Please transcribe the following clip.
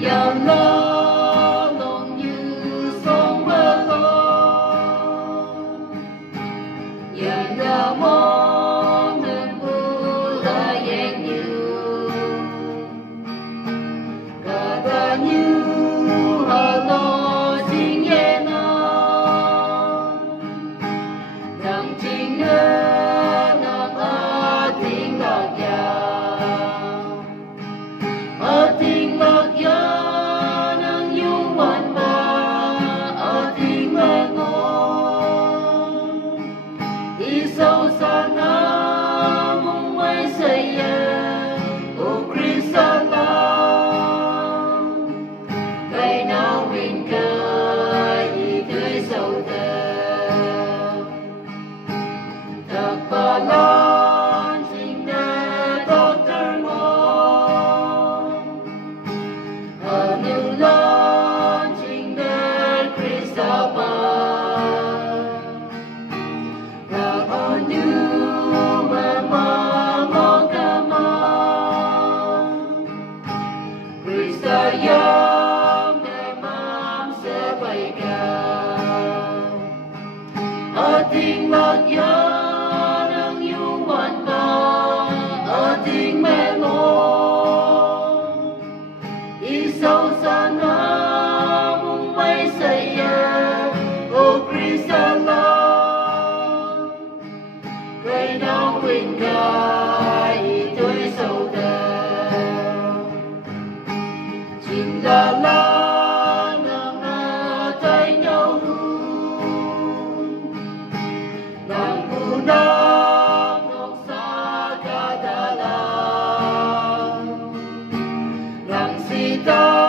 人樂榮耀送不落，人也望向不來應要，katanya halo sing yena, nang chính nang ating lagya, ating lagya ng yuwan ba, ating mengon, isaw sana mong may saya, o Kristo lang, kay nawin ka ito'y saudade, tagpalan sing na Dr. mo, hanulan sing na Kristo pa, kaonu memang kamang, Kristo yang memang sebaikan, ating lagyan ng yuwan ba, ating melon, isaw sana mong may saya, o Kristo lang, kay nawin ka ito'y saudade, Chindala ng atay niyo, ng unang sa kadalang, ng sita